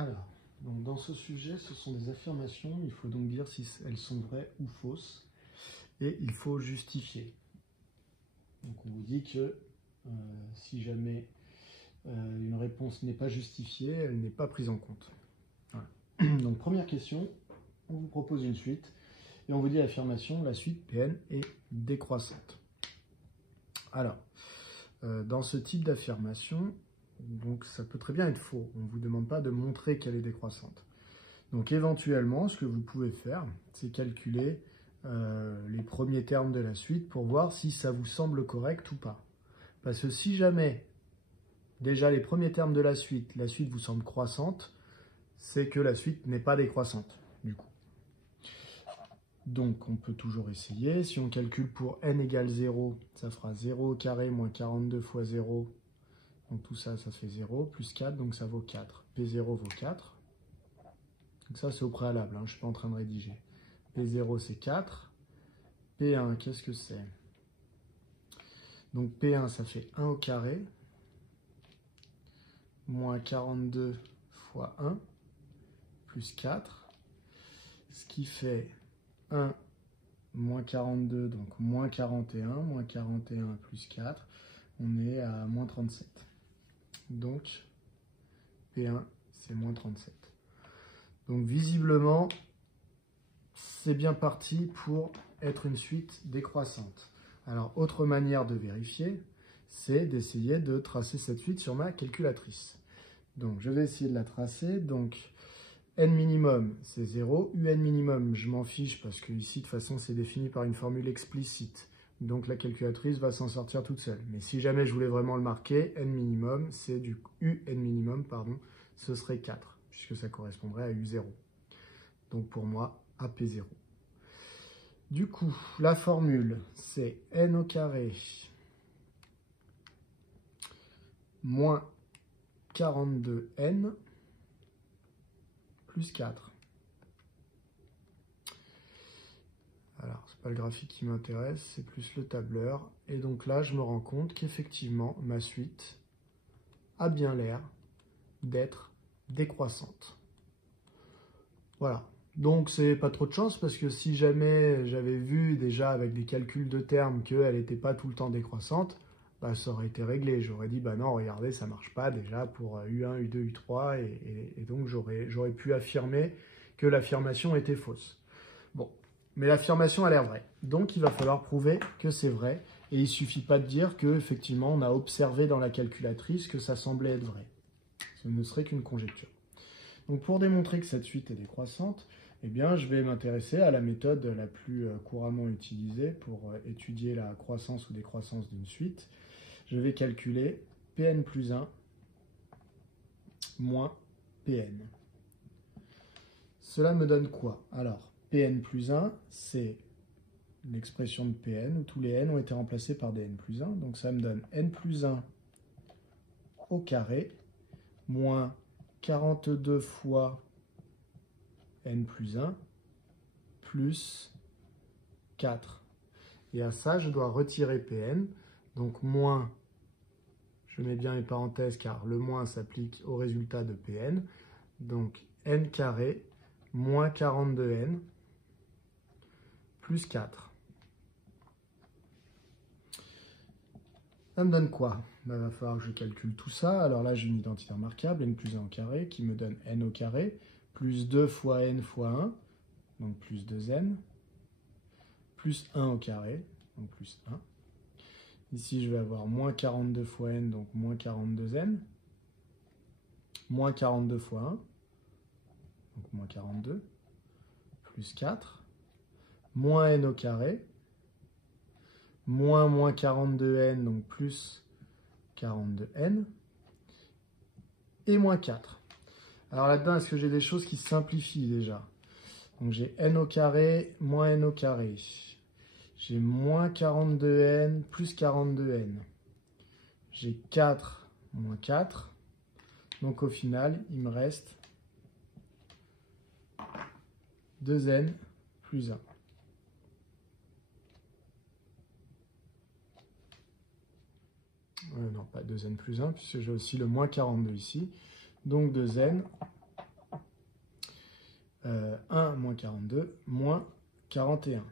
Alors, donc dans ce sujet, ce sont des affirmations. Il faut donc dire si elles sont vraies ou fausses. Et il faut justifier. Donc on vous dit que si jamais une réponse n'est pas justifiée, elle n'est pas prise en compte. Voilà. Donc première question, on vous propose une suite. Et on vous dit affirmation, la suite Pn est décroissante. Alors, dans ce type d'affirmation, donc ça peut très bien être faux. On ne vous demande pas de montrer qu'elle est décroissante. Donc éventuellement, ce que vous pouvez faire, c'est calculer les premiers termes de la suite pour voir si ça vous semble correct ou pas. Parce que si jamais, déjà les premiers termes de la suite vous semble croissante, c'est que la suite n'est pas décroissante, du coup. Donc on peut toujours essayer. Si on calcule pour n égale 0, ça fera 0 au carré moins 42 fois 0. Donc tout ça, ça fait 0, plus 4, donc ça vaut 4. P0 vaut 4. Donc ça, c'est au préalable, hein, je ne suis pas en train de rédiger. P0, c'est 4. P1, qu'est-ce que c'est? Donc P1, ça fait 1 au carré, moins 42 fois 1, plus 4. Ce qui fait 1 moins 42, donc moins 41 plus 4, on est à moins 37. Donc, P1, c'est moins 37. Donc, visiblement, c'est bien parti pour être une suite décroissante. Alors, autre manière de vérifier, c'est d'essayer de tracer cette suite sur ma calculatrice. Donc, je vais essayer de la tracer. Donc, n minimum, c'est 0. Un minimum, je m'en fiche parce que ici, de toute façon, c'est défini par une formule explicite. Donc, la calculatrice va s'en sortir toute seule. Mais si jamais je voulais vraiment le marquer, n minimum, c'est du un minimum, pardon, ce serait 4, puisque ça correspondrait à U0. Donc, pour moi, AP0. Du coup, la formule, c'est n au carré moins 42n plus 4. Alors, c'est pas le graphique qui m'intéresse, c'est plus le tableur. Et donc là, je me rends compte qu'effectivement, ma suite a bien l'air d'être décroissante. Voilà. Donc, c'est pas trop de chance parce que si jamais j'avais vu déjà avec des calculs de termes qu'elle n'était pas tout le temps décroissante, bah, ça aurait été réglé. J'aurais dit, bah non, regardez, ça marche pas déjà pour U1, U2, U3. Et donc, j'aurais pu affirmer que l'affirmation était fausse. Bon. Mais l'affirmation a l'air vraie. Donc, il va falloir prouver que c'est vrai. Et il ne suffit pas de dire qu'effectivement, on a observé dans la calculatrice que ça semblait être vrai. Ce ne serait qu'une conjecture. Donc, pour démontrer que cette suite est décroissante, eh bien, je vais m'intéresser à la méthode la plus couramment utilisée pour étudier la croissance ou décroissance d'une suite. Je vais calculer Pn plus 1 moins Pn. Cela me donne quoi? Alors, Pn plus 1, c'est l'expression de Pn où tous les n ont été remplacés par des n plus 1. Donc ça me donne n plus 1 au carré moins 42 fois n plus 1 plus 4. Et à ça, je dois retirer Pn. Donc moins, je mets bien les parenthèses car le moins s'applique au résultat de Pn. Donc n carré moins 42n plus 4. Ça me donne quoi? Il va falloir que je calcule tout ça. Alors là, j'ai une identité remarquable, n plus 1 au carré, qui me donne n au carré, plus 2 fois n fois 1, donc plus 2n, plus 1 au carré, donc plus 1. Ici, je vais avoir moins 42 fois n, donc moins 42n, moins 42 fois 1, donc moins 42, plus 4, moins n au carré, moins 42n, donc plus 42n, et moins 4. Alors là-dedans, est-ce que j'ai des choses qui se simplifient déjà? Donc j'ai n au carré, moins n au carré. J'ai moins 42n, plus 42n. J'ai 4, moins 4. Donc au final, il me reste 2n plus 1. Non, pas 2n plus 1, puisque j'ai aussi le moins 42 ici. Donc 2n 1 moins 42 moins 41.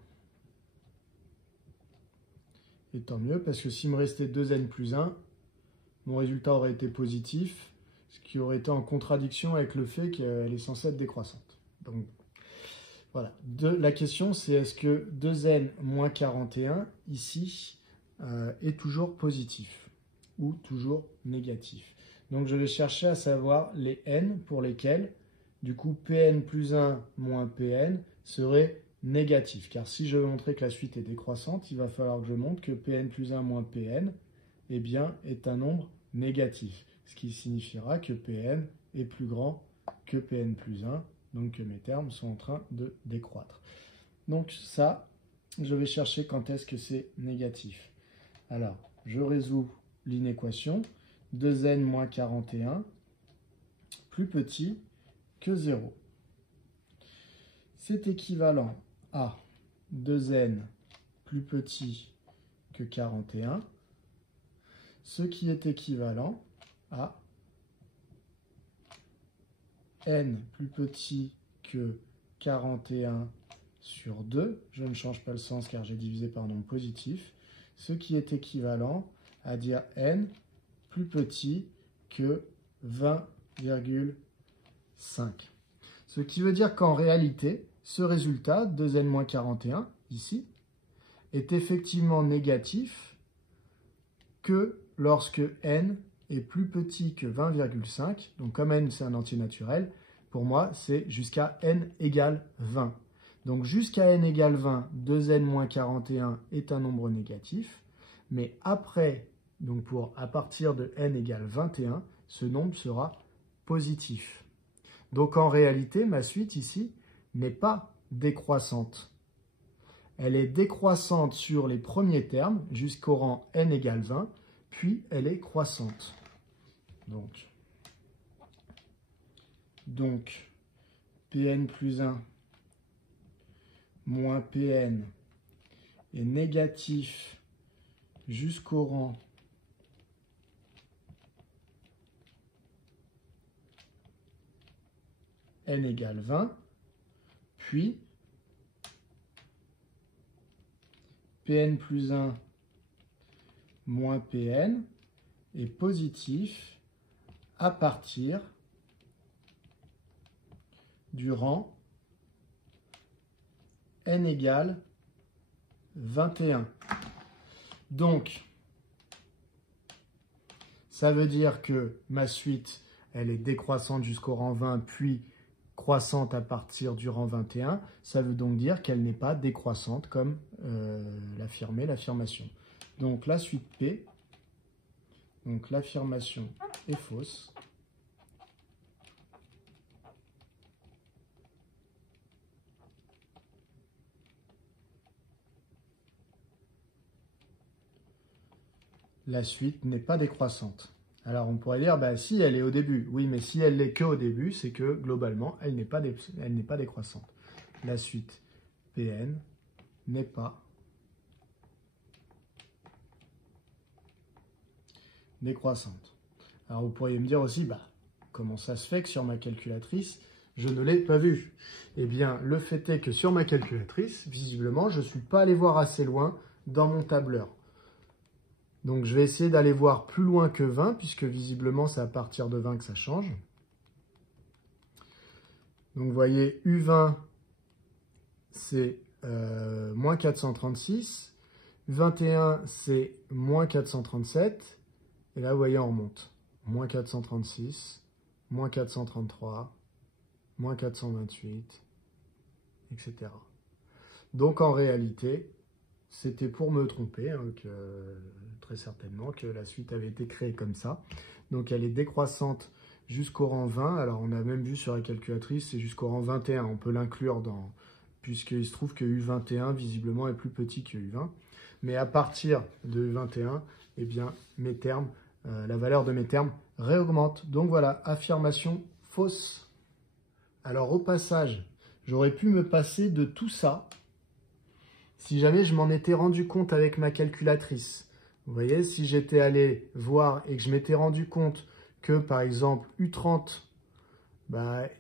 Et tant mieux, parce que s'il me restait 2n plus 1, mon résultat aurait été positif, ce qui aurait été en contradiction avec le fait qu'elle est censée être décroissante. Donc voilà. La question, c'est est-ce que 2n moins 41, ici, est toujours positif ou toujours négatif. Donc je vais chercher à savoir les n pour lesquels, du coup, Pn plus 1 moins Pn serait négatif. Car si je veux montrer que la suite est décroissante, il va falloir que je montre que Pn plus 1 moins Pn eh bien, est un nombre négatif. Ce qui signifiera que Pn est plus grand que Pn plus 1, donc que mes termes sont en train de décroître. Donc ça, je vais chercher quand est-ce que c'est négatif. Alors, je résous l'inéquation. 2n moins 41 plus petit que 0. C'est équivalent à 2n plus petit que 41, ce qui est équivalent à n plus petit que 41 sur 2, je ne change pas le sens car j'ai divisé par nombre positif, ce qui est équivalent à dire n plus petit que 20,5. Ce qui veut dire qu'en réalité, ce résultat, 2n-41, ici, est effectivement négatif que lorsque n est plus petit que 20,5. Donc comme n c'est un entier naturel, pour moi c'est jusqu'à n égale 20. Donc jusqu'à n égale 20, 2n-41 est un nombre négatif. Mais après, donc à partir de n égale 21, ce nombre sera positif. Donc en réalité, ma suite ici n'est pas décroissante. Elle est décroissante sur les premiers termes jusqu'au rang n égale 20, puis elle est croissante. Donc Pn plus 1 moins Pn est négatif jusqu'au rang n égale 20, puis Pn plus 1 moins Pn est positif à partir du rang n égale 21. Donc, ça veut dire que ma suite, elle est décroissante jusqu'au rang 20, puis croissante à partir du rang 21. Ça veut donc dire qu'elle n'est pas décroissante comme l'affirmait l'affirmation. Donc la suite P, donc l'affirmation est fausse. La suite n'est pas décroissante. Alors on pourrait dire, bah, si elle est au début. Oui, mais si elle n'est qu'au début, c'est que globalement, elle n'est pas décroissante. La suite Pn n'est pas décroissante. Alors vous pourriez me dire aussi, bah, comment ça se fait que sur ma calculatrice, je ne l'ai pas vu? Eh bien, le fait est que sur ma calculatrice, visiblement, je ne suis pas allé voir assez loin dans mon tableur. Donc je vais essayer d'aller voir plus loin que 20, puisque visiblement c'est à partir de 20 que ça change. Donc vous voyez, U20 c'est moins 436, U21 c'est moins 437, et là vous voyez on remonte. Moins 436, moins 433, moins 428, etc. Donc en réalité, c'était pour me tromper, hein, très certainement, que la suite avait été créée comme ça. Donc elle est décroissante jusqu'au rang 20. Alors on a même vu sur la calculatrice, c'est jusqu'au rang 21. On peut l'inclure dans, puisqu'il se trouve que U21 visiblement est plus petit que U20. Mais à partir de U21, eh bien, mes termes, la valeur de mes termes réaugmente. Donc voilà, affirmation fausse. Alors au passage, j'aurais pu me passer de tout ça si jamais je m'en étais rendu compte avec ma calculatrice. Vous voyez, si j'étais allé voir et que je m'étais rendu compte que, par exemple, U30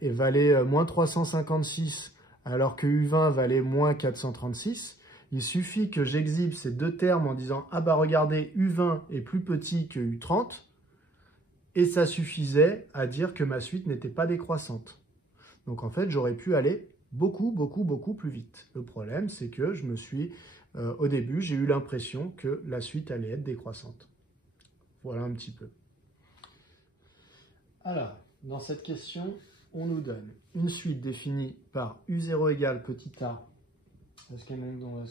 et valait moins 356 alors que U20 valait moins 436, il suffit que j'exhibe ces deux termes en disant « Ah bah regardez, U20 est plus petit que U30 » et ça suffisait à dire que ma suite n'était pas décroissante. Donc en fait, j'aurais pu aller beaucoup plus vite. Le problème, c'est que au début, j'ai eu l'impression que la suite allait être décroissante. Voilà un petit peu. Alors, dans cette question, on nous donne une suite définie par U0 égale petit a. Est-ce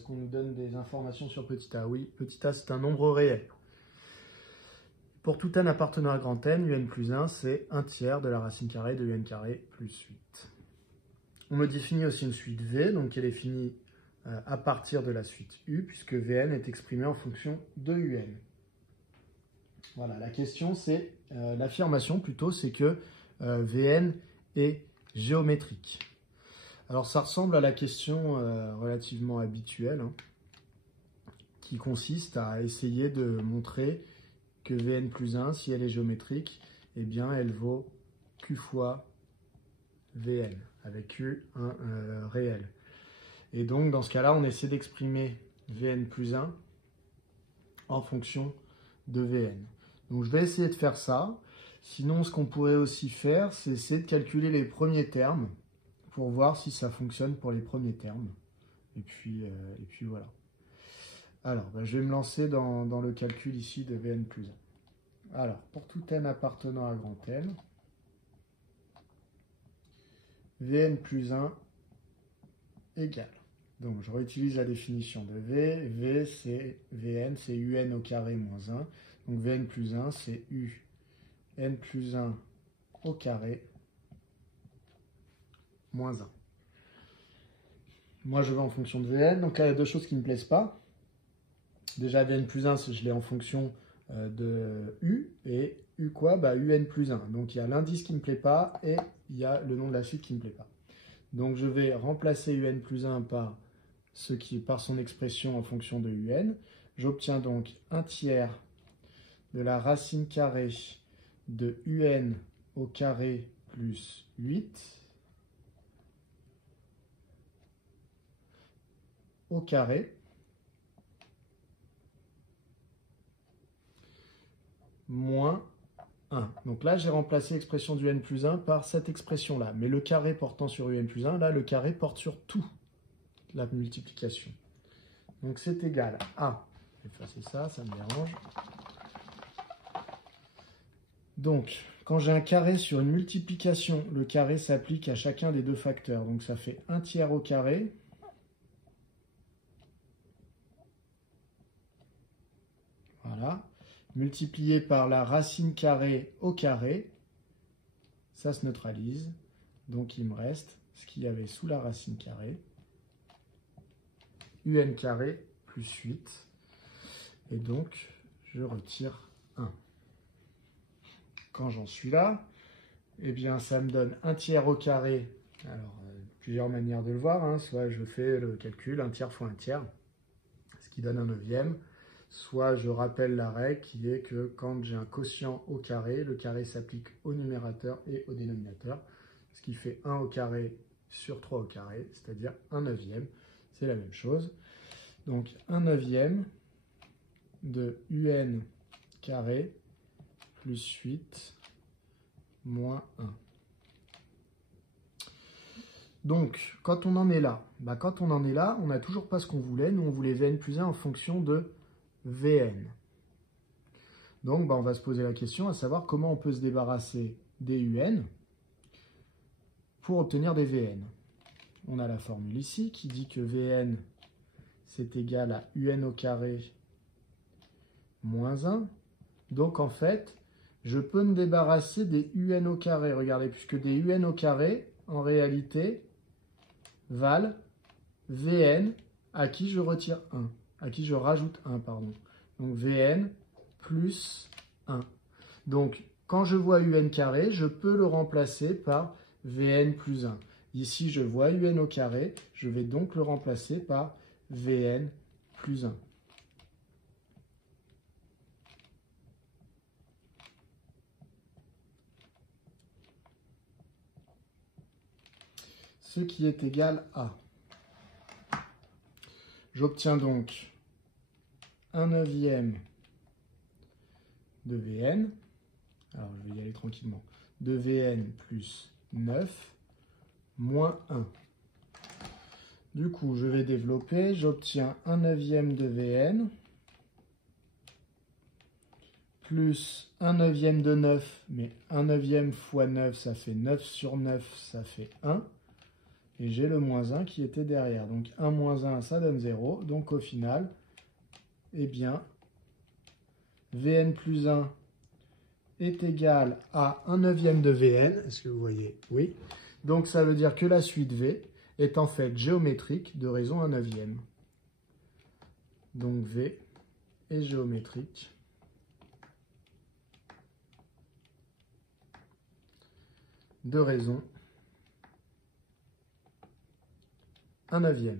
qu'on nous donne des informations sur petit a? Oui, petit a, c'est un nombre réel. Pour tout n appartenant à grand N, un plus 1, c'est 1 tiers de la racine carrée de un carré plus 8. On me définit aussi une suite V, donc elle est finie à partir de la suite U, puisque Vn est exprimé en fonction de Un. Voilà, la question, c'est l'affirmation plutôt, c'est que Vn est géométrique. Alors ça ressemble à la question relativement habituelle, hein, qui consiste à essayer de montrer que Vn plus 1, si elle est géométrique, eh bien elle vaut Q fois Vn, avec Q un réel. Et donc dans ce cas-là, on essaie d'exprimer Vn plus 1 en fonction de Vn. Donc je vais essayer de faire ça. Sinon, ce qu'on pourrait aussi faire, c'est essayer de calculer les premiers termes pour voir si ça fonctionne pour les premiers termes. Et puis voilà. Alors, je vais me lancer dans le calcul ici de Vn plus 1. Alors, pour tout n appartenant à grand N, Vn plus 1 égale. Donc, je réutilise la définition de V. V, c'est Vn, c'est Un au carré moins 1. Donc, Vn plus 1, c'est Un plus 1 au carré moins 1. Moi, je vais en fonction de Vn. Donc là, il y a deux choses qui ne me plaisent pas. Déjà, Vn plus 1, je l'ai en fonction de U. Et U quoi? Un plus 1. Donc, il y a l'indice qui ne me plaît pas et il y a le nom de la suite qui ne me plaît pas. Donc, je vais remplacer Un plus 1 par son expression en fonction de Un. J'obtiens donc 1 tiers de la racine carrée de Un au carré plus 8 au carré moins 1. Donc là, j'ai remplacé l'expression du n plus 1 par cette expression-là. Mais le carré portant sur un plus 1, là, le carré porte sur tout la multiplication. Donc c'est égal à... Je vais effacer ça, ça me dérange. Donc, quand j'ai un carré sur une multiplication, le carré s'applique à chacun des deux facteurs. Donc ça fait 1 tiers au carré. Voilà. Multiplié par la racine carrée au carré. Ça se neutralise. Donc il me reste ce qu'il y avait sous la racine carrée. Un carré plus 8. Et donc, je retire 1. Quand j'en suis là, eh bien, ça me donne 1 tiers au carré. Alors, plusieurs manières de le voir, hein. Soit je fais le calcul, 1 tiers fois 1 tiers, ce qui donne 1/9. Soit je rappelle la règle qui est que quand j'ai un quotient au carré, le carré s'applique au numérateur et au dénominateur, ce qui fait 1 au carré sur 3 au carré, c'est-à-dire 1/9. C'est la même chose. Donc 1/9 de Un carré plus 8 moins 1. Donc, quand on en est là, on n'a toujours pas ce qu'on voulait. Nous, on voulait Vn plus 1 en fonction de Vn. Donc, on va se poser la question à savoir comment on peut se débarrasser des Un pour obtenir des Vn. On a la formule ici qui dit que Vn, c'est égal à Un au carré moins 1. Donc, en fait, je peux me débarrasser des Un au carré. Regardez, puisque des Un au carré, en réalité, valent Vn à qui je retire 1, à qui je rajoute 1, pardon. Donc Vn plus 1. Donc, quand je vois Un carré, je peux le remplacer par Vn plus 1. Ici, je vois Un au carré, je vais donc le remplacer par Vn plus 1. ce qui est égal à. J'obtiens donc 1/9 de Vn. Alors, je vais y aller tranquillement. De Vn plus 9 moins 1. Du coup, je vais développer. J'obtiens 1/9 de Vn plus 1/9 de 9. Mais 1/9 fois 9, ça fait 9 sur 9, ça fait 1. Et j'ai le moins 1 qui était derrière. Donc 1 moins 1, ça donne 0. Donc au final, eh bien, Vn plus 1 est égal à 1/9 de Vn. Est-ce que vous voyez? Oui. Donc ça veut dire que la suite V est en fait géométrique de raison 1/9. Donc V est géométrique de raison 1/9.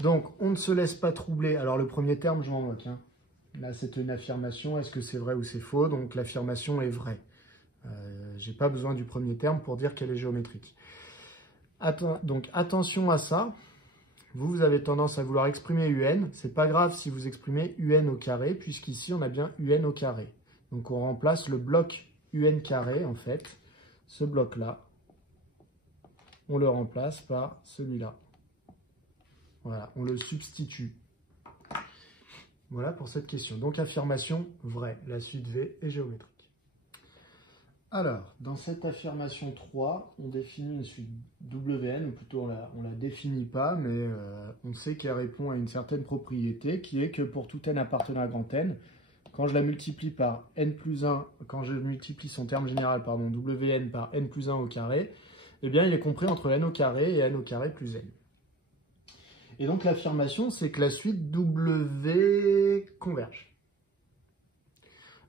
Donc, on ne se laisse pas troubler. Alors, le premier terme, je m'en moque. Hein. Là, c'est une affirmation. Est-ce que c'est vrai ou c'est faux? Donc, l'affirmation est vraie. Je n'ai pas besoin du premier terme pour dire qu'elle est géométrique. Donc, attention à ça. Vous avez tendance à vouloir exprimer UN. Ce n'est pas grave si vous exprimez UN au carré, puisqu'ici, on a bien UN au carré. Donc, on remplace le bloc UN carré, en fait. Ce bloc-là, on le remplace par celui-là. Voilà, on le substitue. Voilà pour cette question. Donc, affirmation vraie. La suite V est géométrique. Alors, dans cette affirmation 3, on définit une suite WN, ou plutôt on la définit pas, mais on sait qu'elle répond à une certaine propriété, qui est que pour tout n appartenant à grand N, quand je la multiplie par n plus 1, quand je multiplie son terme général, pardon, Wn par n plus 1 au carré, eh bien, il est compris entre n au carré et n au carré plus n. Et donc, l'affirmation, c'est que la suite W converge.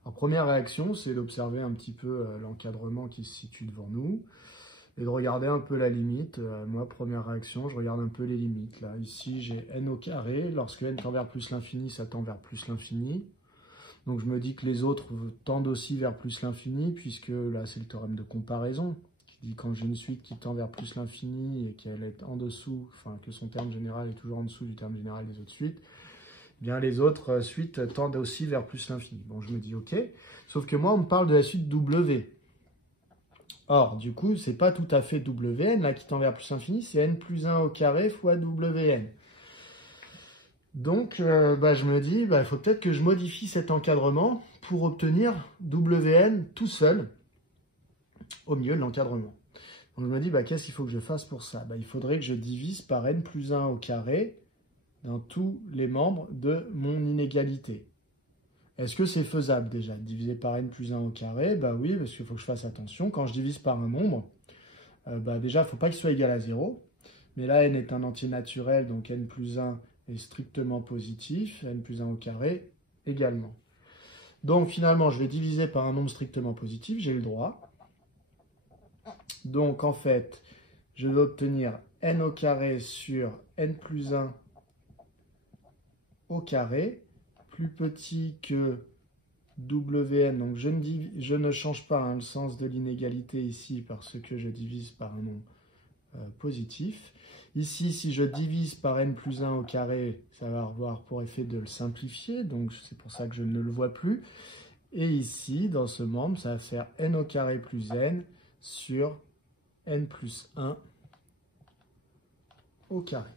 Alors, première réaction, c'est d'observer un petit peu l'encadrement qui se situe devant nous et de regarder un peu la limite. Moi, première réaction, je regarde un peu les limites. Là, ici, j'ai n au carré. Lorsque n tend vers plus l'infini, ça tend vers plus l'infini. Donc, je me dis que les autres tendent aussi vers plus l'infini, puisque là, c'est le théorème de comparaison. Quand j'ai une suite qui tend vers plus l'infini et qu'elle est en dessous, enfin que son terme général est toujours en dessous du terme général des autres suites, eh bien les autres suites tendent aussi vers plus l'infini. Bon, je me dis OK, sauf que moi, on me parle de la suite W. Or, du coup, c'est pas tout à fait Wn là qui tend vers plus l'infini, c'est n plus 1 au carré fois Wn. Donc, je me dis, il faut peut-être que je modifie cet encadrement pour obtenir Wn tout seul, au milieu de l'encadrement. Donc je me dis, qu'est-ce qu'il faut que je fasse pour ça? Il faudrait que je divise par n plus 1 au carré dans tous les membres de mon inégalité. Est-ce que c'est faisable déjà? Diviser par n plus 1 au carré, oui, parce qu'il faut que je fasse attention. Quand je divise par un nombre, déjà, il ne faut pas qu'il soit égal à 0. Mais là, n est un entier naturel, donc n plus 1 est strictement positif, n plus 1 au carré également. Donc finalement, je vais diviser par un nombre strictement positif, j'ai le droit. Donc, en fait, je vais obtenir n au carré sur n plus 1 au carré, plus petit que Wn. Donc, je ne change pas le sens de l'inégalité ici parce que je divise par un nombre positif. Ici, si je divise par n plus 1 au carré, ça va avoir pour effet de le simplifier. Donc, c'est pour ça que je ne le vois plus. Et ici, dans ce membre, ça va faire n au carré plus n sur n plus 1 au carré.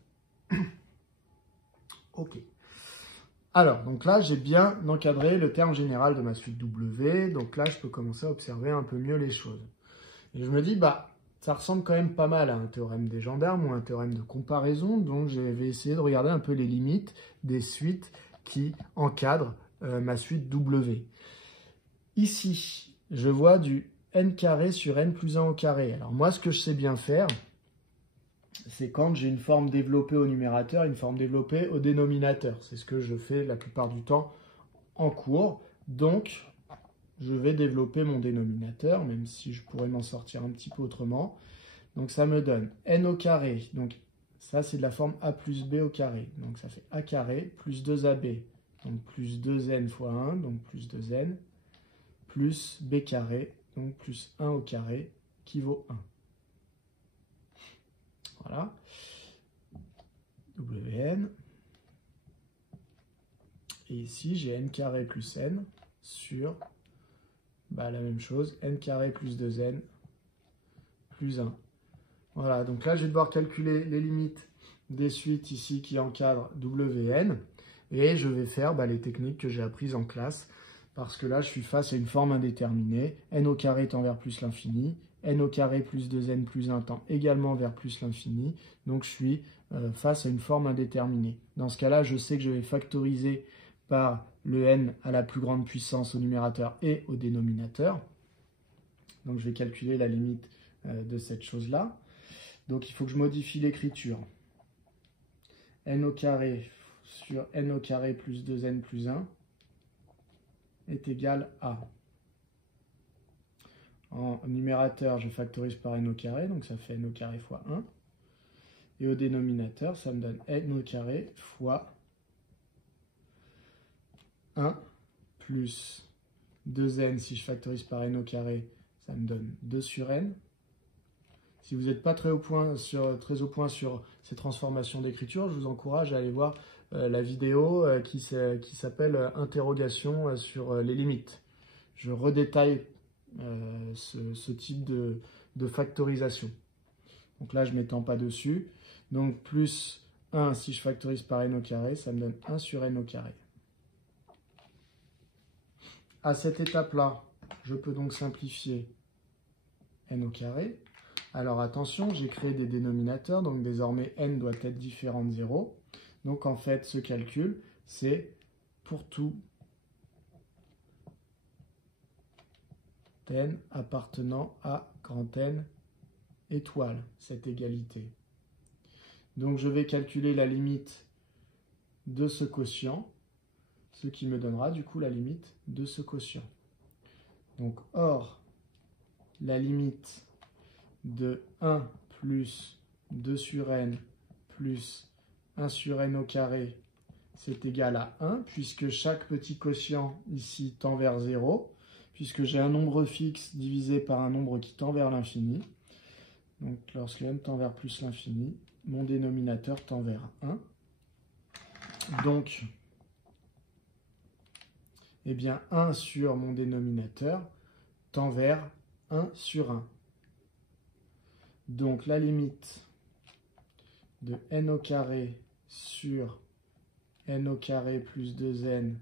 OK. Alors, donc là, j'ai bien encadré le terme général de ma suite W. Donc là, je peux commencer à observer un peu mieux les choses. Et je me dis, ça ressemble quand même pas mal à un théorème des gendarmes ou un théorème de comparaison. Donc, je vais essayer de regarder un peu les limites des suites qui encadrent ma suite W. Ici, je vois du n carré sur n plus 1 au carré. Alors moi, ce que je sais bien faire, c'est quand j'ai une forme développée au numérateur et une forme développée au dénominateur. C'est ce que je fais la plupart du temps en cours. Donc, je vais développer mon dénominateur, même si je pourrais m'en sortir un petit peu autrement. Donc, ça me donne n au carré. Donc, ça, c'est de la forme a plus b au carré. Donc, ça fait a carré plus 2ab. Donc, plus 2n fois 1, donc plus 2n, plus b carré, donc plus 1 au carré, qui vaut 1. Voilà. Wn. Et ici, j'ai n carré plus n sur la même chose, n carré plus 2n plus 1. Voilà, donc là, je vais devoir calculer les limites des suites ici qui encadrent Wn. Et je vais faire les techniques que j'ai apprises en classe. Parce que là, je suis face à une forme indéterminée. N au carré tend vers plus l'infini. N au carré plus 2n plus 1 tend également vers plus l'infini. Donc, je suis face à une forme indéterminée. Dans ce cas-là, je sais que je vais factoriser par le n à la plus grande puissance au numérateur et au dénominateur. Donc, je vais calculer la limite de cette chose-là. Donc, il faut que je modifie l'écriture. N au carré sur n au carré plus 2n plus 1 est égal à... En numérateur, je factorise par n au carré, donc ça fait n au carré fois 1. Et au dénominateur, ça me donne n au carré fois 1 plus 2n. Si je factorise par n au carré, ça me donne 2 sur n. Si vous n'êtes pas très au point sur ces transformations d'écriture, je vous encourage à aller voir la vidéo qui s'appelle « Interrogation sur les limites ». Je redétaille ce type de factorisation. Donc là, je ne m'étends pas dessus. Donc plus 1, si je factorise par n au carré, ça me donne 1 sur n au carré. À cette étape-là, je peux donc simplifier n au carré. Alors attention, j'ai créé des dénominateurs, donc désormais n doit être différent de 0. Donc en fait, ce calcul, c'est pour tout n appartenant à grand N étoile, cette égalité. Donc je vais calculer la limite de ce quotient, ce qui me donnera du coup la limite de ce quotient. Donc or, la limite de 1 plus 2 sur n plus 1 sur n au carré, c'est égal à 1, puisque chaque petit quotient ici tend vers 0, puisque j'ai un nombre fixe divisé par un nombre qui tend vers l'infini. Donc lorsque n tend vers plus l'infini, mon dénominateur tend vers 1. Donc, eh bien, 1 sur mon dénominateur tend vers 1 sur 1. Donc la limite de n au carré sur n au carré plus 2n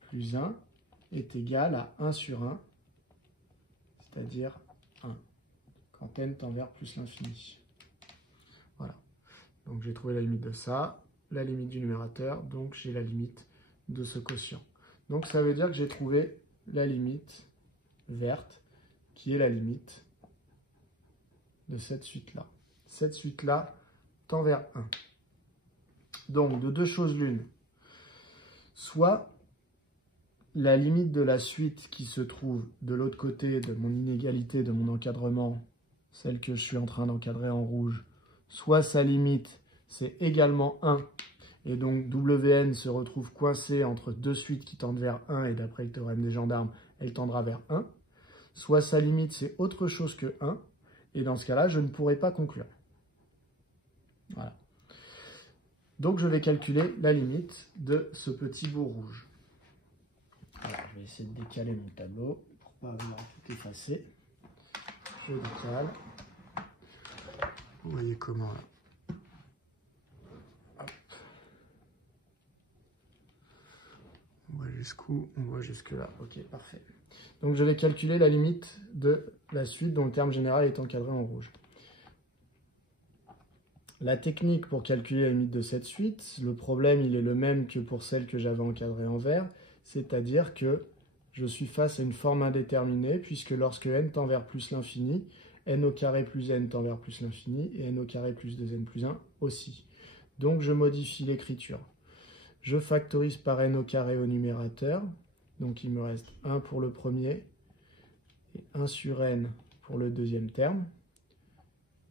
plus 1 est égale à 1 sur 1, c'est-à-dire 1, quand n tend vers plus l'infini. Voilà. Donc j'ai trouvé la limite de ça, la limite du numérateur, donc j'ai la limite de ce quotient. Donc ça veut dire que j'ai trouvé la limite verte, qui est la limite de cette suite-là. Cette suite-là tend vers 1. Donc, de deux choses l'une. Soit la limite de la suite qui se trouve de l'autre côté de mon inégalité, de mon encadrement, celle que je suis en train d'encadrer en rouge, soit sa limite, c'est également 1. Et donc, Wn se retrouve coincé entre deux suites qui tendent vers 1, et d'après le théorème des gendarmes, elle tendra vers 1. Soit sa limite, c'est autre chose que 1. Et dans ce cas-là, je ne pourrai pas conclure. Voilà. Donc, je vais calculer la limite de ce petit bout rouge. Alors, je vais essayer de décaler mon tableau pour ne pas avoir tout effacé. Je décale. Vous voyez comment là. Hop. On voit jusqu'où? On voit jusque là. Ok, parfait. Donc, je vais calculer la limite de la suite dont le terme général est encadré en rouge. La technique pour calculer la limite de cette suite, le problème il est le même que pour celle que j'avais encadrée en vert, c'est-à-dire que je suis face à une forme indéterminée, puisque lorsque n tend vers plus l'infini, n au carré plus n tend vers plus l'infini, et n au carré plus 2n plus 1 aussi. Donc je modifie l'écriture. Je factorise par n au carré au numérateur, donc il me reste 1 pour le premier, et 1 sur n pour le deuxième terme,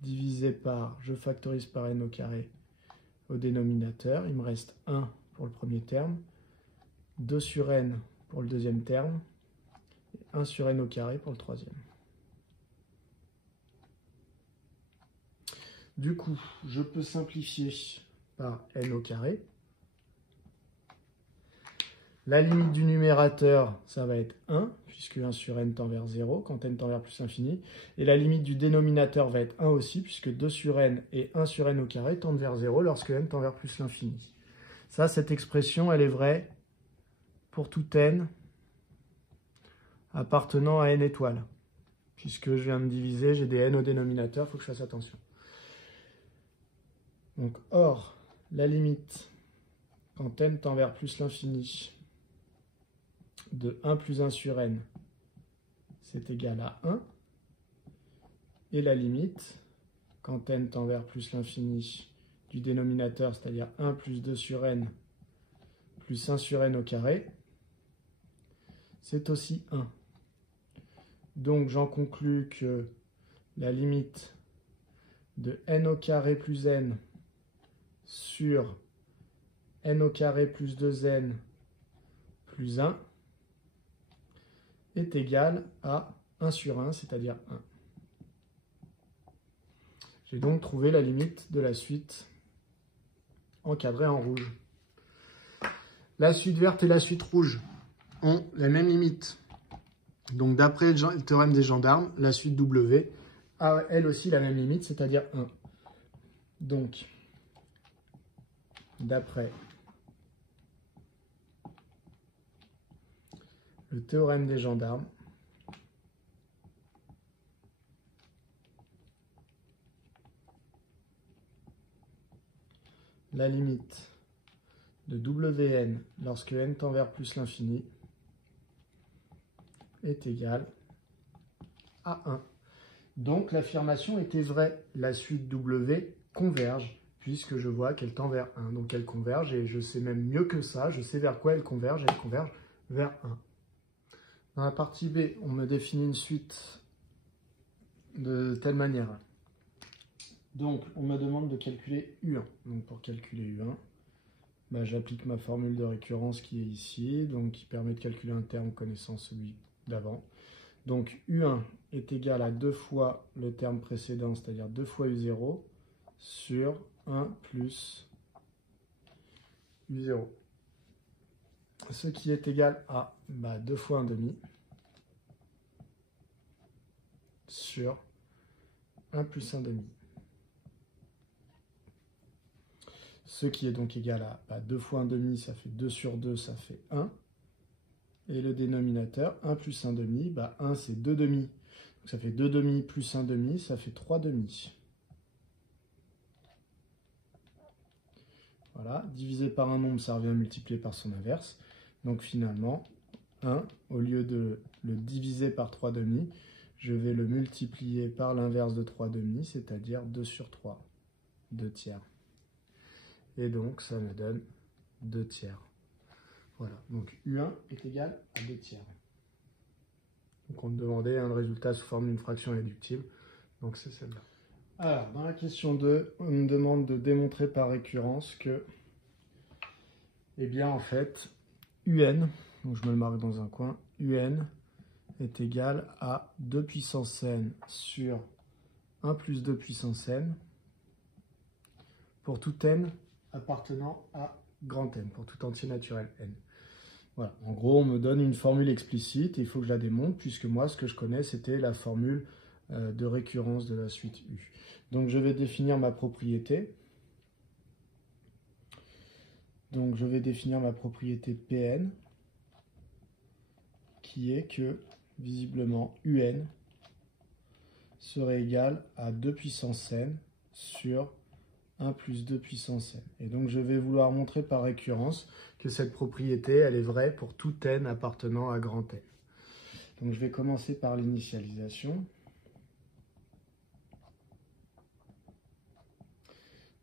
divisé par, je factorise par n au carré au dénominateur, il me reste 1 pour le premier terme, 2 sur n pour le deuxième terme, et 1 sur n au carré pour le troisième. Du coup, je peux simplifier par n au carré. La limite du numérateur, ça va être 1, puisque 1 sur n tend vers 0, quand n tend vers plus l'infini. Et la limite du dénominateur va être 1 aussi, puisque 2 sur n et 1 sur n au carré tendent vers 0 lorsque n tend vers plus l'infini. Ça, cette expression, elle est vraie pour tout n appartenant à n étoiles. Puisque je viens de diviser, j'ai des n au dénominateur, il faut que je fasse attention. Donc, or, la limite, quand n tend vers plus l'infini, de 1 plus 1 sur n, c'est égal à 1. Et la limite, quand n tend vers plus l'infini du dénominateur, c'est-à-dire 1 plus 2 sur n, plus 1 sur n au carré, c'est aussi 1. Donc j'en conclus que la limite de n au carré plus n sur n au carré plus 2n plus 1 est égale à 1 sur 1, c'est-à-dire 1. J'ai donc trouvé la limite de la suite encadrée en rouge. La suite verte et la suite rouge ont la même limite. Donc d'après le théorème des gendarmes, la suite W a elle aussi la même limite, c'est-à-dire 1. Donc, d'après le théorème des gendarmes, la limite de Wn lorsque n tend vers plus l'infini est égale à 1. Donc l'affirmation était vraie. La suite W converge, puisque je vois qu'elle tend vers 1. Donc elle converge, et je sais même mieux que ça, je sais vers quoi elle converge vers 1. Dans la partie B, on me définit une suite de telle manière. Donc on me demande de calculer U1. Donc pour calculer U1, j'applique ma formule de récurrence qui est ici, donc qui permet de calculer un terme connaissant celui d'avant. Donc U1 est égal à 2 fois le terme précédent, c'est-à-dire 2 fois U0 sur 1 plus U0. Ce qui est égal à 2 fois 1/2 sur 1 plus 1/2. Ce qui est donc égal à 2 fois 1/2, ça fait 2 sur 2, ça fait 1. Et le dénominateur, 1 plus 1/2, 1 c'est 2/2. Donc ça fait 2/2 plus 1/2, ça fait 3/2. Voilà, divisé par un nombre, ça revient à multiplier par son inverse. Donc finalement, 1, au lieu de le diviser par 3/2, je vais le multiplier par l'inverse de 3/2, c'est-à-dire 2 sur 3, 2 tiers. Et donc ça me donne 2 tiers. Voilà, donc U1 est égal à 2 tiers. Donc on me demandait un résultat sous forme d'une fraction réductible, donc c'est celle-là. Alors, dans la question 2, on me demande de démontrer par récurrence que, eh bien en fait, UN, donc je me le marque dans un coin, UN est égal à 2 puissance n sur 1 plus 2 puissance n pour tout n appartenant à grand N, pour tout entier naturel n. Voilà, en gros, on me donne une formule explicite et il faut que je la démontre, puisque moi, ce que je connais, c'était la formule de récurrence de la suite U. Donc, je vais définir ma propriété. Donc, je vais définir ma propriété Pn, qui est que, visiblement, UN serait égal à 2 puissance n sur 1 plus 2 puissance n. Et donc, je vais vouloir montrer par récurrence que cette propriété, elle est vraie pour tout n appartenant à grand N. Donc, je vais commencer par l'initialisation.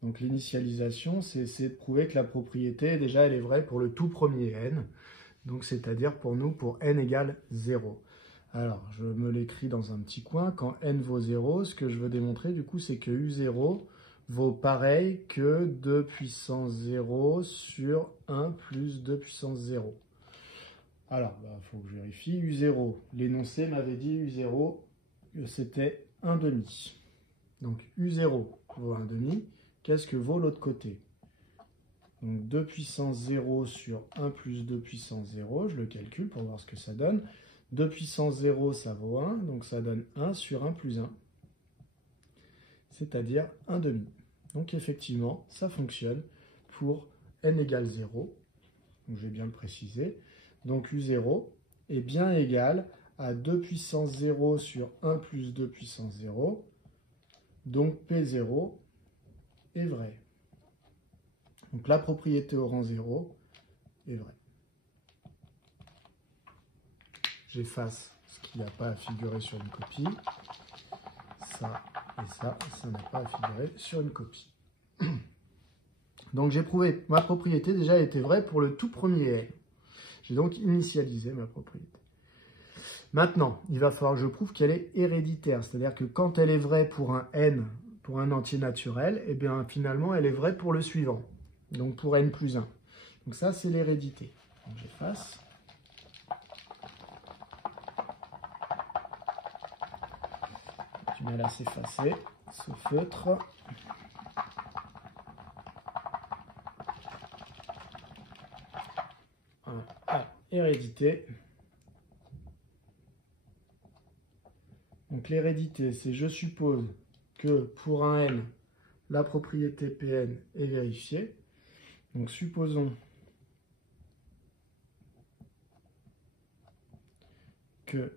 Donc, l'initialisation, c'est essayer de prouver que la propriété, déjà, elle est vraie pour le tout premier n. Donc, c'est-à-dire pour nous, pour n égale 0. Alors, je me l'écris dans un petit coin. Quand n vaut 0, ce que je veux démontrer, du coup, c'est que U0 vaut pareil que 2 puissance 0 sur 1 plus 2 puissance 0. Alors, faut que je vérifie. U0, l'énoncé m'avait dit U0, c'était 1/2. Donc U0 vaut 1,5. Qu'est-ce que vaut l'autre côté? Donc 2 puissance 0 sur 1 plus 2 puissance 0, je le calcule pour voir ce que ça donne. 2 puissance 0, ça vaut 1, donc ça donne 1 sur 1 plus 1, c'est-à-dire 1,5. Donc effectivement, ça fonctionne pour n égale 0, donc je vais bien le préciser. Donc U0 est bien égal à 2 puissance 0 sur 1 plus 2 puissance 0, donc P0 est vrai. Donc la propriété au rang 0 est vraie. J'efface ce qui n'a pas à figurer sur une copie. Ça et ça n'a pas à figurer sur une copie. Donc j'ai prouvé ma propriété déjà était vraie pour le tout premier N. J'ai donc initialisé ma propriété. Maintenant, il va falloir que je prouve qu'elle est héréditaire. C'est-à-dire que quand elle est vraie pour un N, pour un entier naturel, et bien finalement elle est vraie pour le suivant. Donc pour n plus 1. Donc ça, c'est l'hérédité. Donc j'efface. Du mal à s'effacer, ce feutre. Ah, hérédité. Donc l'hérédité, c'est je suppose que pour un n, la propriété Pn est vérifiée. Donc supposons que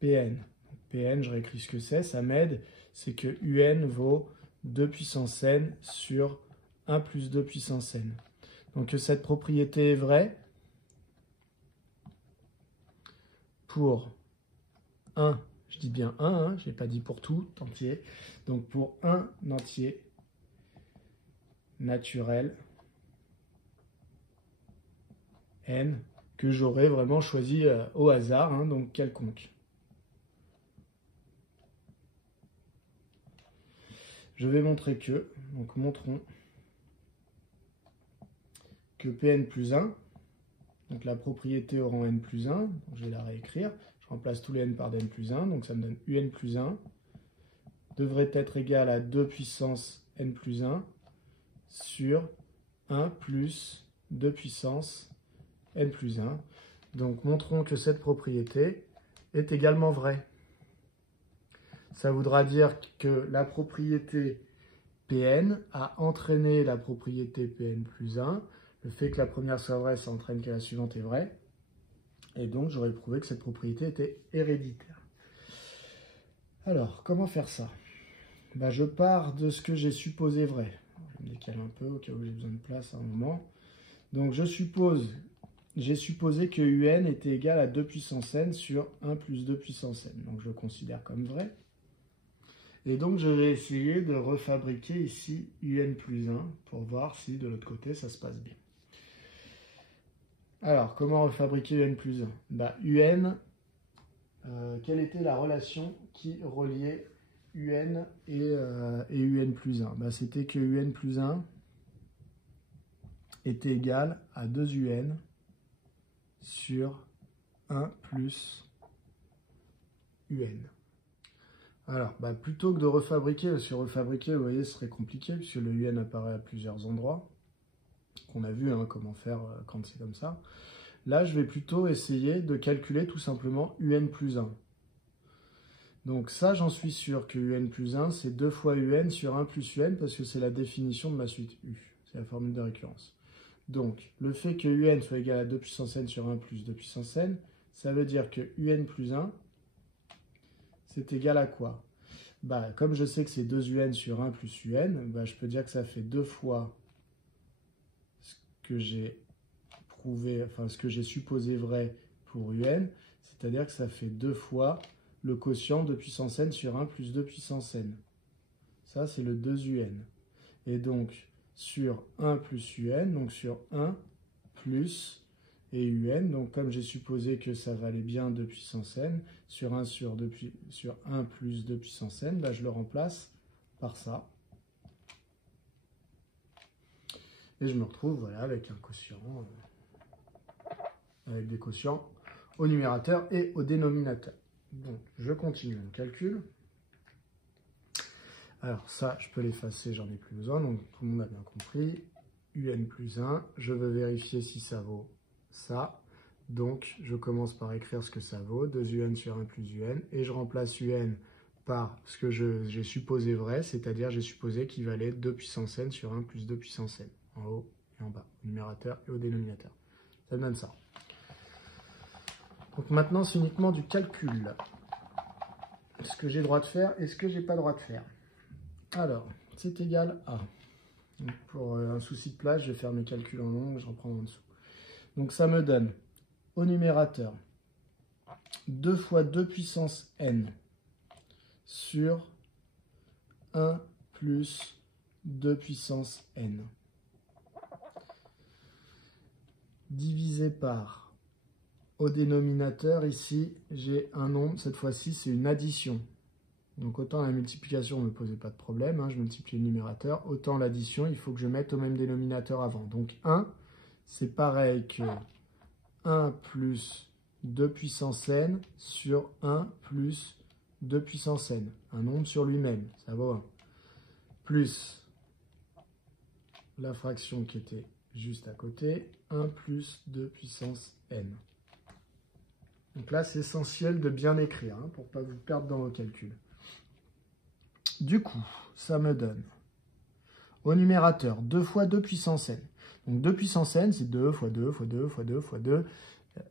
Pn, je réécris ce que c'est, ça m'aide, c'est que Un vaut 2 puissance n sur 1 plus 2 puissance n. Donc que cette propriété est vraie pour 1, je dis bien 1, hein, je n'ai pas dit pour tout entier, donc pour un entier naturel n que j'aurais vraiment choisi au hasard, hein, donc quelconque. Je vais montrer que, donc montrons que Pn plus 1, donc la propriété au rang n plus 1, donc je vais la réécrire, je remplace tous les n par n plus 1, donc ça me donne Un plus 1, devrait être égal à 2 puissance n plus 1 sur 1 plus 2 puissance n plus 1. Donc montrons que cette propriété est également vraie. Ça voudra dire que la propriété Pn a entraîné la propriété Pn plus 1. Le fait que la première soit vraie, ça entraîne que la suivante est vraie. Et donc j'aurais prouvé que cette propriété était héréditaire. Alors, comment faire ça? Je pars de ce que j'ai supposé vrai. Je me décale un peu au cas où j'ai besoin de place à un moment. Donc j'ai supposé que Un était égal à 2 puissance n sur 1 plus 2 puissance n. Donc je le considère comme vrai. Et donc je vais essayer de refabriquer ici Un plus 1 pour voir si de l'autre côté ça se passe bien. Alors, comment refabriquer Un plus 1? Quelle était la relation qui reliait Un et Un plus 1? C'était que Un plus 1 était égal à 2 Un sur 1 plus Un. Alors, plutôt que de refabriquer, parce que refabriquer, vous voyez, ce serait compliqué, puisque le Un apparaît à plusieurs endroits, qu'on a vu comment faire quand c'est comme ça. Là, je vais plutôt essayer de calculer tout simplement Un plus 1. Donc ça, j'en suis sûr que Un plus 1, c'est 2 fois Un sur 1 plus Un, parce que c'est la définition de ma suite U. C'est la formule de récurrence. Donc, le fait que Un soit égal à 2 puissance n sur 1 plus 2 puissance n, ça veut dire que Un plus 1, c'est égal à quoi? Comme je sais que c'est 2 Un sur 1 plus Un, je peux dire que ça fait 2 fois ce que j'ai prouvé, enfin ce que j'ai supposé vrai pour Un, c'est-à-dire que ça fait 2 fois le quotient de puissance n sur 1 plus 2 puissance n. Ça, c'est le 2 Un. Et donc, sur 1 plus Un, donc sur 1 plus et Un, donc comme j'ai supposé que ça valait bien 2 puissance n, sur 1 sur 1 plus 2 puissance n, je le remplace par ça. Et je me retrouve voilà, avec un quotient, avec des quotients au numérateur et au dénominateur. Donc, je continue mon calcul. Alors ça, je peux l'effacer, j'en ai plus besoin, donc tout le monde a bien compris. UN plus 1, je veux vérifier si ça vaut ça. Donc je commence par écrire ce que ça vaut, 2UN sur 1 plus UN, et je remplace UN par ce que j'ai supposé vrai, c'est-à-dire j'ai supposé qu'il valait 2 puissance n sur 1 plus 2 puissance n, en haut et en bas, au numérateur et au dénominateur. Ça donne ça. Donc maintenant, c'est uniquement du calcul. Ce que j'ai le droit de faire et ce que j'ai pas le droit de faire. Alors, c'est égal à... Donc pour un souci de place, je vais faire mes calculs en long, je reprends en dessous. Donc ça me donne, au numérateur, 2 fois 2 puissance n sur 1 plus 2 puissance n, divisé par, au dénominateur, ici, j'ai un nombre, cette fois-ci, c'est une addition. Donc autant la multiplication ne me posait pas de problème, hein, je multiplie le numérateur, autant l'addition, il faut que je mette au même dénominateur avant. Donc 1, c'est pareil que 1 plus 2 puissance n sur 1 plus 2 puissance n. Un nombre sur lui-même, ça vaut 1. Plus la fraction qui était juste à côté, 1 plus 2 puissance n. Donc là, c'est essentiel de bien écrire, hein, pour ne pas vous perdre dans vos calculs. Du coup, ça me donne, au numérateur, 2 fois 2 puissance n. Donc 2 puissance n, c'est 2 fois 2 fois 2 fois 2 fois 2,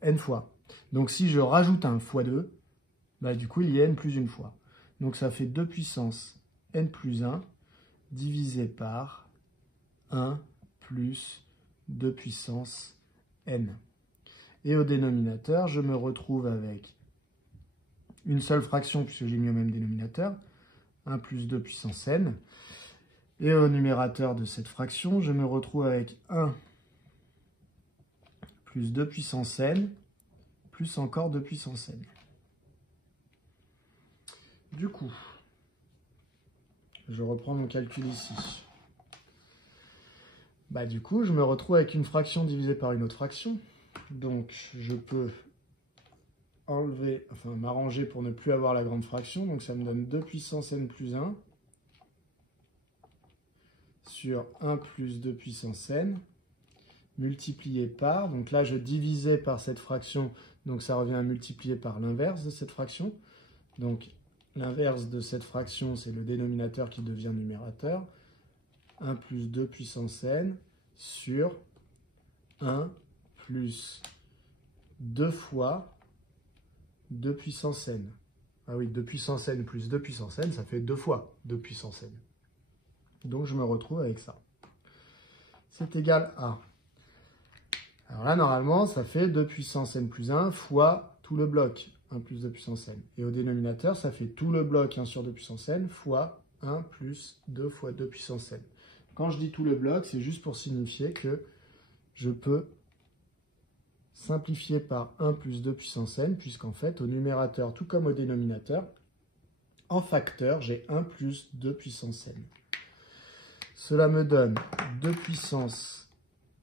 n fois. Donc si je rajoute un fois 2, bah, du coup, il y a n plus une fois. Donc ça fait 2 puissance n plus 1 divisé par 1 plus 2 puissance n. Et au dénominateur, je me retrouve avec une seule fraction, puisque j'ai mis au même dénominateur, 1 plus 2 puissance n. Et au numérateur de cette fraction, je me retrouve avec 1 plus 2 puissance n, plus encore 2 puissance n. Du coup, je reprends mon calcul ici. Bah, du coup, je me retrouve avec une fraction divisée par une autre fraction. Donc, je peux enlever, enfin m'arranger pour ne plus avoir la grande fraction. Donc, ça me donne 2 puissance n plus 1 sur 1 plus 2 puissance n multiplié par, donc là, je divisais par cette fraction, donc ça revient à multiplier par l'inverse de cette fraction. Donc, l'inverse de cette fraction, c'est le dénominateur qui devient numérateur. 1 plus 2 puissance n sur 1 plus 2 fois 2 puissance n. Ah oui, 2 puissance n plus 2 puissance n, ça fait 2 fois 2 puissance n. Donc je me retrouve avec ça. C'est égal à... Alors là, normalement, ça fait 2 puissance n plus 1 fois tout le bloc, 1 plus 2 puissance n. Et au dénominateur, ça fait tout le bloc 1 sur 2 puissance n fois 1 plus 2 fois 2 puissance n. Quand je dis tout le bloc, c'est juste pour signifier que je peux simplifier par 1 plus 2 puissance n, puisqu'en fait, au numérateur, tout comme au dénominateur, en facteur, j'ai 1 plus 2 puissance n. Cela me donne 2 puissance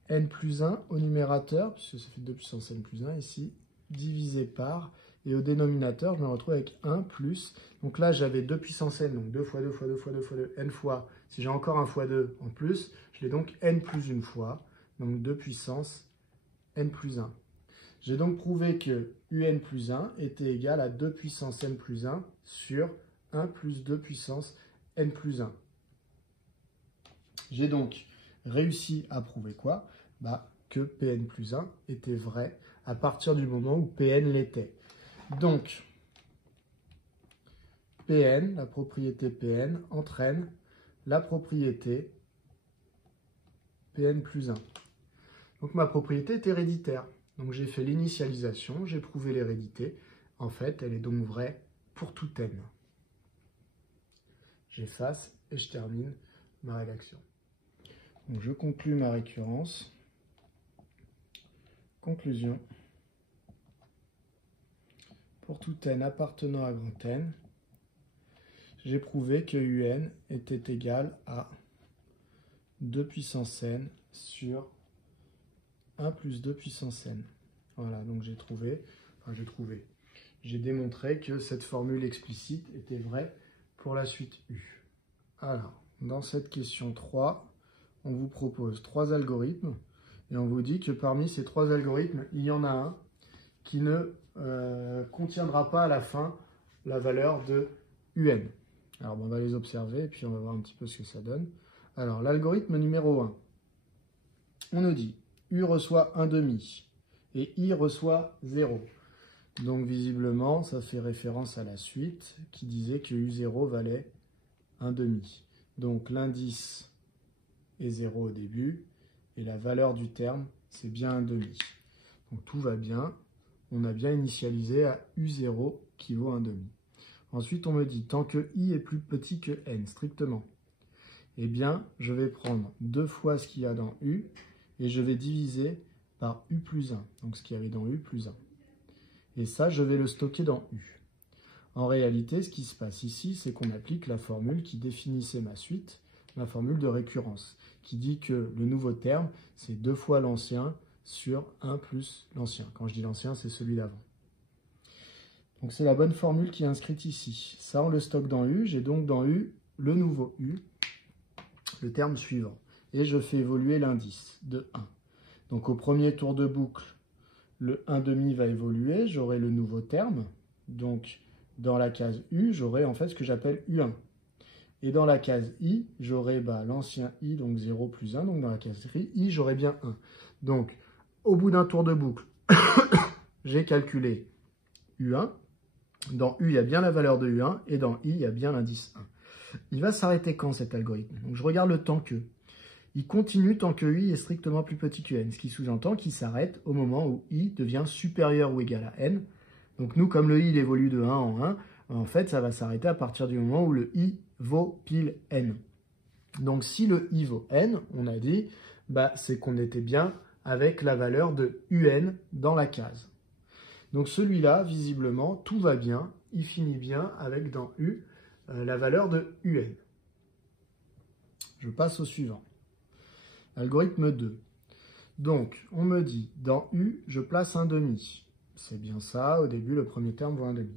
n plus 1 au numérateur, puisque ça fait 2 puissance n plus 1 ici, divisé par, et au dénominateur, je me retrouve avec 1 plus, donc là j'avais 2 puissance n, donc 2 fois 2 fois 2 fois 2 fois 2, n fois, si j'ai encore un fois 2 en plus, je l'ai donc n plus une fois, donc 2 puissance n plus 1. J'ai donc prouvé que un plus 1 était égal à 2 puissance n plus 1 sur 1 plus 2 puissance n plus 1. J'ai donc réussi à prouver quoi? Bah, que Pn plus 1 était vrai à partir du moment où Pn l'était. Donc, Pn, la propriété Pn, entraîne la propriété Pn plus 1. Donc ma propriété est héréditaire. Donc j'ai fait l'initialisation, j'ai prouvé l'hérédité. En fait, elle est donc vraie pour tout n. J'efface et je termine ma rédaction. Donc je conclus ma récurrence. Conclusion. Pour tout n appartenant à grand N, j'ai prouvé que un était égal à 2 puissance n sur 1 plus 2 puissance n. Voilà, donc j'ai démontré que cette formule explicite était vraie pour la suite U. Alors, dans cette question 3, on vous propose 3 algorithmes et on vous dit que parmi ces 3 algorithmes, il y en a un qui ne contiendra pas à la fin la valeur de UN. Alors, on va les observer et puis on va voir un petit peu ce que ça donne. Alors, l'algorithme numéro 1, on nous dit U reçoit 1/2 et I reçoit 0. Donc, visiblement, ça fait référence à la suite qui disait que U0 valait 1/2. Donc, l'indice est 0 au début et la valeur du terme, c'est bien 1/2. Donc, tout va bien. On a bien initialisé à U0 qui vaut 1/2. Ensuite, on me dit, tant que I est plus petit que N, strictement, eh bien, je vais prendre 2 fois ce qu'il y a dans U et je vais diviser par U plus 1, donc ce qu'il y avait dans U plus 1. Et ça, je vais le stocker dans U. En réalité, ce qui se passe ici, c'est qu'on applique la formule qui définissait ma suite, ma formule de récurrence, qui dit que le nouveau terme, c'est 2 fois l'ancien sur 1 plus l'ancien. Quand je dis l'ancien, c'est celui d'avant. Donc c'est la bonne formule qui est inscrite ici. Ça, on le stocke dans U. J'ai donc dans U le nouveau U, le terme suivant. Et je fais évoluer l'indice de 1. Donc au premier tour de boucle, le 1/2 va évoluer. J'aurai le nouveau terme. Donc dans la case U, j'aurai en fait ce que j'appelle U1. Et dans la case I, j'aurai l'ancien I, donc 0 plus 1. Donc dans la case I, j'aurai bien 1. Donc au bout d'un tour de boucle, j'ai calculé U1. Dans U, il y a bien la valeur de U1 et dans I, il y a bien l'indice 1. Il va s'arrêter quand cet algorithme? Donc je regarde le temps que. Il continue tant que I est strictement plus petit que N, ce qui sous-entend qu'il s'arrête au moment où I devient supérieur ou égal à N. Donc nous, comme le I il évolue de 1 en 1, en fait, ça va s'arrêter à partir du moment où le I vaut pile N. Donc si le I vaut N, on a dit, c'est qu'on était bien avec la valeur de UN dans la case. Donc celui-là, visiblement, tout va bien. Il finit bien avec dans U la valeur de UN. Je passe au suivant. Algorithme 2. Donc, on me dit, dans U, je place 1/2. C'est bien ça, au début, le premier terme vaut 1/2.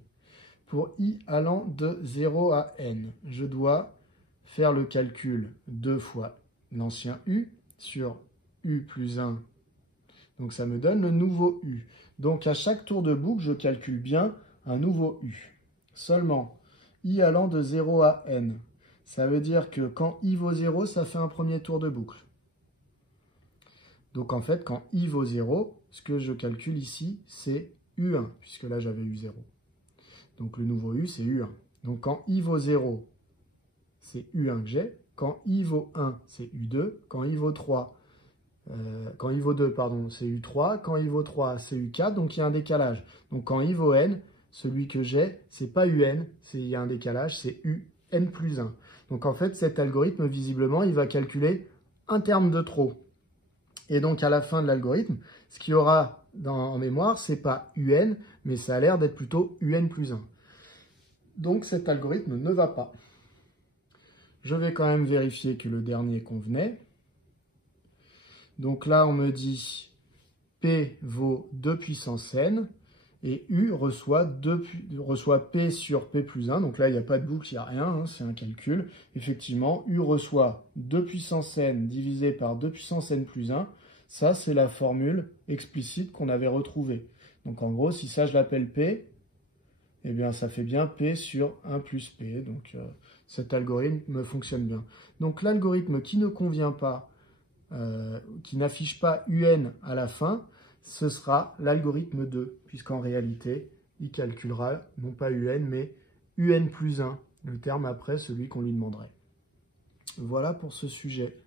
Pour I allant de 0 à N, je dois faire le calcul 2 fois l'ancien U sur U plus 1. Donc ça me donne le nouveau U. Donc à chaque tour de boucle, je calcule bien un nouveau U. Seulement, I allant de 0 à N, ça veut dire que quand I vaut 0, ça fait un premier tour de boucle. Donc en fait, quand I vaut 0, ce que je calcule ici, c'est U1, puisque là j'avais U0. Donc le nouveau U, c'est U1. Donc quand I vaut 0, c'est U1 que j'ai. Quand I vaut 1, c'est U2. Quand I vaut 3, quand I vaut 2, pardon, c'est U3. Quand I vaut 3, c'est U4. Donc il y a un décalage. Donc quand I vaut N, celui que j'ai, c'est pas UN, il y a un décalage, c'est UN plus 1. Donc en fait, cet algorithme, visiblement, il va calculer un terme de trop. Et donc à la fin de l'algorithme, ce qu'il y aura en mémoire, c'est pas UN, mais ça a l'air d'être plutôt UN plus 1. Donc cet algorithme ne va pas. Je vais quand même vérifier que le dernier convenait. Donc là, on me dit P vaut 2 puissance N et U reçoit P sur P plus 1. Donc là, il n'y a pas de boucle, il n'y a rien, hein, c'est un calcul. Effectivement, U reçoit 2 puissance N divisé par 2 puissance N plus 1. Ça, c'est la formule explicite qu'on avait retrouvée. Donc en gros, si ça, je l'appelle P, eh bien, ça fait bien P sur 1 plus P. Donc cet algorithme fonctionne bien. Donc l'algorithme qui ne convient pas, qui n'affiche pas UN à la fin, ce sera l'algorithme 2, puisqu'en réalité, il calculera non pas UN, mais UN plus 1, le terme après celui qu'on lui demanderait. Voilà pour ce sujet.